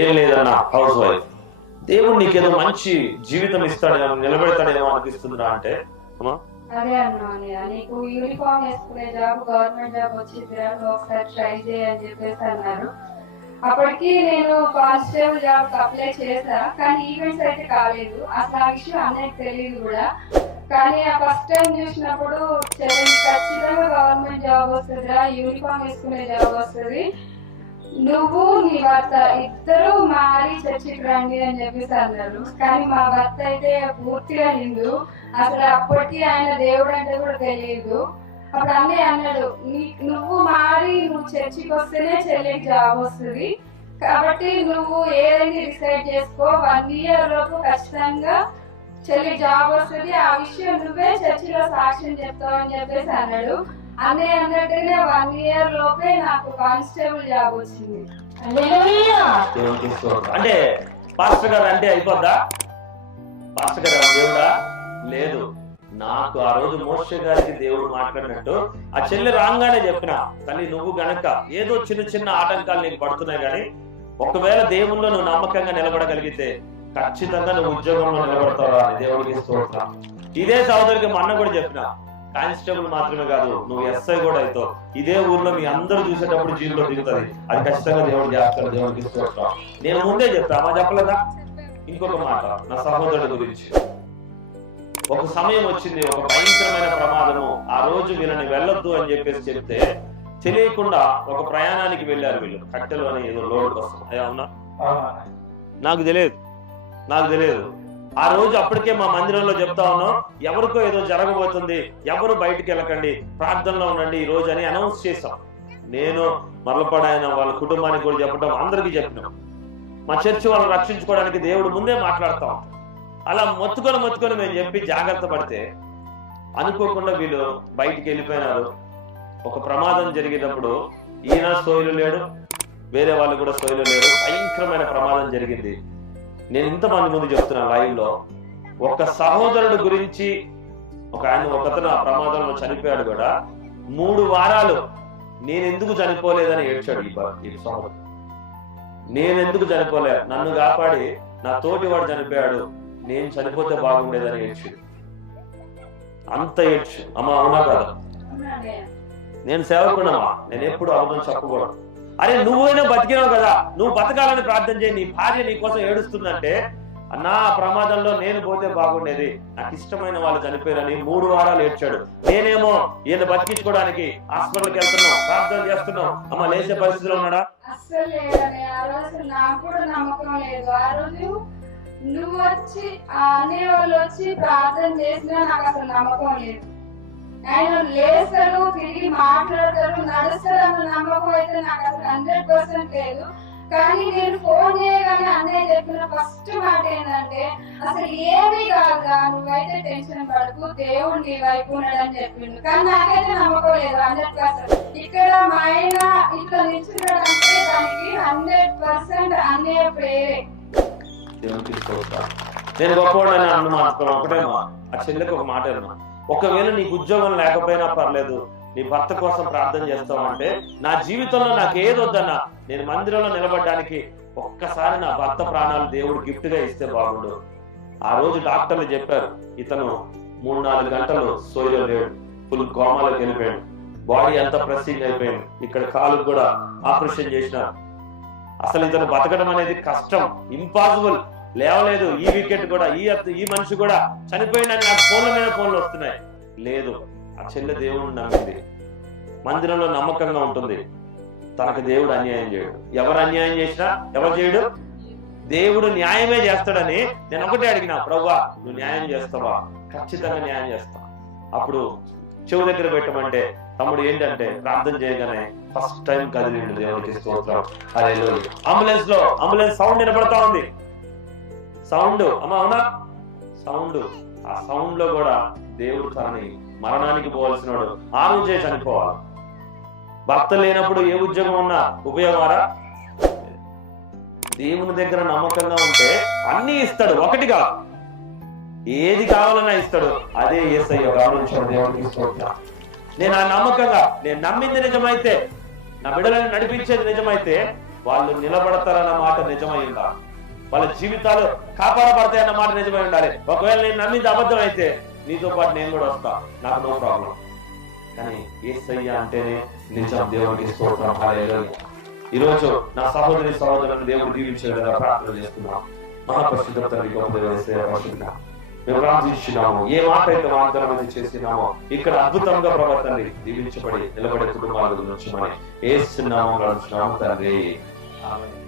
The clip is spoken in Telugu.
ఏం లేదన్నా హౌస్ వైఫ్. దేవుడు నీకేదో మంచి జీవితం ఇస్తాడేమో, నిలబెడతాడేమో అనిపిస్తుందా అంటే అమ్మా అదే అన్నా నీకు యూనిఫామ్ వేసుకునే జాబ్ గవర్నమెంట్ జాబ్ వచ్చిందిరా, ఒకసారి ట్రై చేయని చెప్పేసి అన్నారు. అప్పటికి నేను కానిస్టేబుల్ జాబ్ అప్లై చేశా, కానీ ఈవెంట్స్ అయితే కాలేదు. అసలు ఆ విషయం అన్నయ్యకి తెలియదు కూడా. కానీ ఆ ఫస్ట్ టైం చూసినప్పుడు ఖచ్చితంగా గవర్నమెంట్ జాబ్ వస్తుందిరా, యూనిఫామ్ వేసుకునే జాబ్ వస్తుంది, నువ్వు నీ భర్త ఇద్దరు మారి చర్చికి రండి అని చెప్పేసి అన్నారు. కానీ మా భర్త అయితే పూర్తిగా హిందూ, అసలు అప్పటికి ఆయన దేవుడు అంటే కూడా తెలియదు. అప్పుడు అన్నయ్య అన్నాడు, నువ్వు మారి నువ్వు చర్చికి వస్తేనే చెల్లికి జాబ్ వస్తుంది, కాబట్టి నువ్వు ఏదైనా డిసైడ్ చేసుకో, 1 year లోపు ఖచ్చితంగా చెల్లి జాబ్ వస్తుంది, ఆ విషయం నువ్వే చర్చిలో సాక్ష్యం చెప్తావు అని చెప్పేసి అన్నాడు. అన్నయ్య అన్నట్టుగానే 1 year లోపే నాకు కానిస్టేబుల్ జాబ్ వచ్చింది. అంటే పాస్టర్ గారు అంటే అయిపోద్దా? పాస్టర్ గారు దేవుడా? లేదు. నాకు ఆ రోజు మోషే గారికి దేవుడు మాట్లాడినట్టు ఆ చెల్లి రాగానే చెప్పిన, తల్లి నువ్వు గనక ఏదో చిన్న చిన్న ఆటంకాలు నీకు పడుతున్నాయి, కానీ ఒకవేళ దేవుల్లో నువ్వు నమ్మకంగా నిలబడగలిగితే ఖచ్చితంగా నువ్వు ఉద్యోగంలో నిలబడతావా అని దేవుడికి స్తోత్రం. ఇదే సహోదరికి మా అన్న కూడా చెప్పిన, కానిస్టేబుల్ మాత్రమే కాదు నువ్వు ఎస్ఐ కూడా అవుతావు, ఇదే ఊర్లో మీ అందరూ చూసేటప్పుడు జీవిలో దిగుతుంది, అది ఖచ్చితంగా దేవుడు చేస్తాడు. దేవుడికి స్తోత్రం. నేను ముందే చెప్తా, మా చెప్పలేదా? ఇంకొక మాట నా సహోదరుడు గురించి. ఒక సమయం వచ్చింది, ఒక భయంకరమైన ప్రమాదము. ఆ రోజు వీళ్ళని వెళ్ళొద్దు అని చెప్పేసి చెప్తే తెలియకుండా ఒక ప్రయాణానికి వెళ్ళారు వీళ్ళు, కట్టెలు అని ఏదో లోడ్ కోసం. అవునా? నాకు తెలియదు. ఆ రోజు అప్పటికే మా మందిరంలో చెప్తా ఉన్నాం, ఎవరికో ఏదో జరగబోతుంది, ఎవరు బయటికి వెళ్ళకండి, ప్రార్థనలో ఉండండి ఈ రోజు అని అనౌన్స్ చేశాం. నేను మరలపడాయన వాళ్ళ కుటుంబానికి కూడా చెప్పడం, అందరికీ చెప్పినాం. మా చర్చి వాళ్ళని రక్షించుకోవడానికి దేవుడు ముందే మాట్లాడతాం. అలా మొత్తుకొని మేము చెప్పి జాగ్రత్త పడితే అనుకోకుండా వీళ్ళు బయటికి వెళ్ళిపోయినారు. ఒక ప్రమాదం జరిగినప్పుడు ఈయన సోయిలు లేడు, వేరే వాళ్ళు కూడా సోయిలు లేరు. భయంకరమైన ప్రమాదం జరిగింది. నేను ఇంతమంది ముందు చెప్తున్నా లైవ్ లో, ఒక సహోదరుడు గురించి ఒకతను ఆ ప్రమాదంలో చనిపోయాడు కూడా. 3 వారాలు నేను ఎందుకు చనిపోలేదని ఏడ్చాడు ఈ సహోదరుడు. నేను ఎందుకు చనిపోలేదు, నన్ను కాపాడి నా తోటి వాడు చనిపోయాడు, నేను చనిపోతే బాగుండేదని ఏడ్చాడు. అంత ఏడ్చు అమ్మా, అవునా కదా? నేను సేవకుడమ్మా, నేను ఎప్పుడు అబద్ధం చెప్పకూడదు. అరే నువ్వైనా బతికినావు కదా, నువ్వు బతకాలని ప్రార్థన చేయి. నీ భార్య నీ కోసం ఏడుస్తుందంటే, నా ప్రమాదంలో నేను పోతే బాగుండేది, నాకు ఇష్టమైన వాళ్ళు చనిపోయారని 3 వారాలు ఏడ్చాడు. నేనేమో ఈయన బతికించుకోవడానికి హాస్పిటల్కి వెళ్తున్నాం, ప్రార్థన చేస్తున్నాం. అమ్మ లేచే పరిస్థితిలో ఉన్నాడా? అస్సలు లేదని. ఆ రోజు నాకు కూడా నమ్మకం లేదు. ఆ రోజు నువ్వు వచ్చి అనే వాళ్ళు వచ్చి ప్రార్థన చేసినా నాకు అసలు నమ్మకం లేదు. ఆయన లేస్తారు, తిరిగి మాట్లాడతారు, నడుస్తారు అన్న నమ్మకం అయితే నాకు అసలు 100% లేదు. కానీ నేను ఫోన్ చేయగానే అన్నయ్య చెప్పిన ఫస్ట్ మాట ఏంటంటే, అసలు ఏమీ కాదుగా, నువ్వైతే టెన్షన్ పడకు, దేవుడు నీ వైపు ఉన్నాడని చెప్పిండు. కానీ నాకైతే నమ్మకం లేదు 100%. ఇక్కడ మా ఆయన ఇట్లా నిల్చున్నాడంటే దానికి 100% అన్నయ్య ప్రేరే. నేను గొప్పవాడని అనుమానం ఒకటేమా, ఆ చెల్లెకి ఒక మాట అన్నా, ఒకవేళ నీకు ఉద్యోగం లేకపోయినా పర్లేదు, నీ భర్త కోసం ప్రార్థన చేస్తావంటే, నా జీవితంలో నాకు ఏది వద్దన్నా, నేను మందిరంలో నిలబడడానికి ఒక్కసారి నా భర్త ప్రాణాలు దేవుడు గిఫ్ట్ గా ఇస్తే బాగుండు. ఆ రోజు డాక్టర్లు చెప్పారు, ఇతను 3-4 గంటలు సోయిలో లేడు, ఫుల్ కోమాలోకి వెళ్ళిపోయాడు, బాడీ అంతా ప్రెస్సింగ్ అయిపోయింది, ఇక్కడ కాలు కూడా ఆపరేషన్ చేసినారు. అసలు ఇతను బతకడం అనేది కష్టం, ఇంపాసిబుల్, లేవలేదు. ఈ వీకెండ్ కూడా ఈ మనిషి కూడా చనిపోయిందని నాకు ఫోన్ల మీద ఫోన్లు వస్తున్నాయి. లేదు, ఆ చెల్లె దేవుడిని నమ్మింది, మందిరంలో నమ్మకంగా ఉంటుంది, తనకు దేవుడు అన్యాయం చేయడు. ఎవరు అన్యాయం చేసినా ఎవరు చేయడు, దేవుడు న్యాయమే చేస్తాడని నేను ఒకటే అడిగినా, ప్రభువా నువ్వు న్యాయం చేస్తావా? ఖచ్చితంగా న్యాయం చేస్తా. అప్పుడు చెవు దగ్గర పెట్టమంటే తమ్ముడు ఏంటంటే ప్రార్థన చేయగానే ఫస్ట్ టైం కదిలిండు. దేవుడికి స్తోత్రం. హల్లెలూయా. అంబులెన్స్ సౌండ్ వినపడతా ఉంది. సౌండ్ అమ్మా, అవునా? సౌండ్. ఆ సౌండ్ లో కూడా దేవుడు తనని మరణానికి పోవాల్సిన వాడు ఆ రోజే చనిపోవాలి. భర్త లేనప్పుడు ఏ ఉద్యోగం ఉన్నా ఉపయోగమారా? దేవుని దగ్గర నమ్మకంగా ఉంటే అన్ని ఇస్తాడు, ఒకటి కాదు, ఏది కావాలన్నా ఇస్తాడు. అదే యేసయ్య గమనించాడు. దేవుడికి స్తోత్రం. నేను ఆ నమ్మకంగా, నేను నమ్మింది నిజమైతే, నా బిడ్డలను నడిపించేది నిజమైతే, వాళ్ళు నిలబడతారన్న మాట నిజమై ఉండాలి. వాళ్ళ జీవితాలు కాపాడబడతాయి అన్న మాట నిజమై ఉండాలి. ఒకవేళ నేను నమ్మింది అబద్ధం అయితే నీతో పాటు నేను కూడా వస్తా, నాకు నో ప్రాబ్లం. కానీ యేసయ్య అంటేనే నిజం. దేవుడికి స్తోత్రం, హల్లెలూయా. ఈ రోజు నా సహోదరి సహోదరులను దేవుడు దీవించేలా ప్రార్థన చేస్తున్నాం. మహాపరిశుద్ధ తండ్రి, గొప్ప దేవుడు యేసయ్య పరిశుద్ధుడా, మేము ప్రార్థించున్నాము. ఏ మాట అయితే వాగ్దానం చేసినామో ఇక్కడ అద్భుతంగా ప్రవర్తనని దీవించబడి నిలబడే కుటుంబాల నుంచి యేసు నామములో తండ్రి, ఆమేన్.